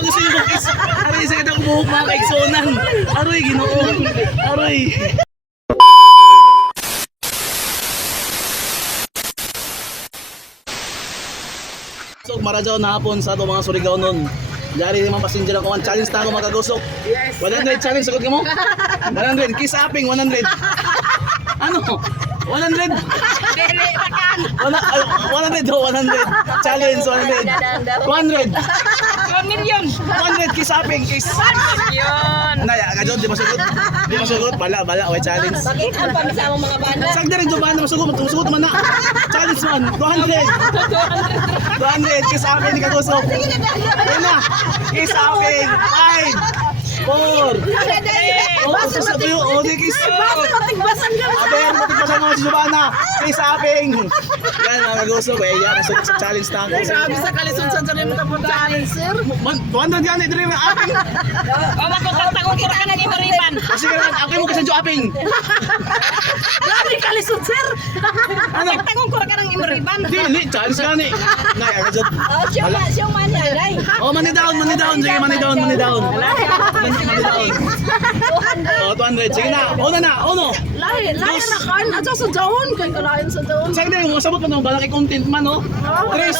Ginoo ko sa iyo bakis. Aray, sa kada kumuhok mga kaiksonan. Aray, ginoo. Aray. So, maradyo na hapon sa ato mga surigaw nun. Dari naman passenger ako. Ang challenge na ako makagusok. Yes. 100 challenge, sagot ka mo? 100. Kiss upping, 100. Ano? 100? Dili, takan. 100, 100. Uh, challenge, 100. 200. 1 million. 200, kiss upping, kiss. 1 million. Naya, agad di masugot. Di masugot, bala, bala, okay, challenge. Bakit ang pamisa mga banda? Sag na rin dumaan na masugot, masugot man na. Challenge man, 200. 200, kiss upping, di kagusok. Ayun na, kiss upping, 5, 4, Oh, sa sabi yung, oh, di kiss. Matigbasan ka pa sa mga si Giovanna. Kiss upping. Yan, mga kagusok, eh, yan, sa challenge na ako. Sabi sa kalisunsan sa rin mo challenge, sir. Man, 200 yan, ito rin upping. O, magkukontak ko kira ka nang imariban. Kasi ka naman, apping mo kasi upping. Lari kalisod, sir. Ano? Tagong kura ka nang imariban. Dili, challenge ka ni. Nay, agad dyan. Oh, siya man, siya man. Oh, money down, money down. Sige, money down, money down. Oh, 200. Sige na. Una na, uno. Lahi, lahi na kan. Ato sa dahon, kay kalain sa dahon. Sige na, yung sabot mo nung balaki content man, no? Tres.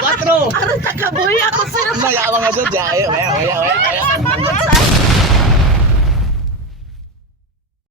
Cuatro. Aron takabuhi ako, sir. Nay, mga dyan. Waya, waya. waya.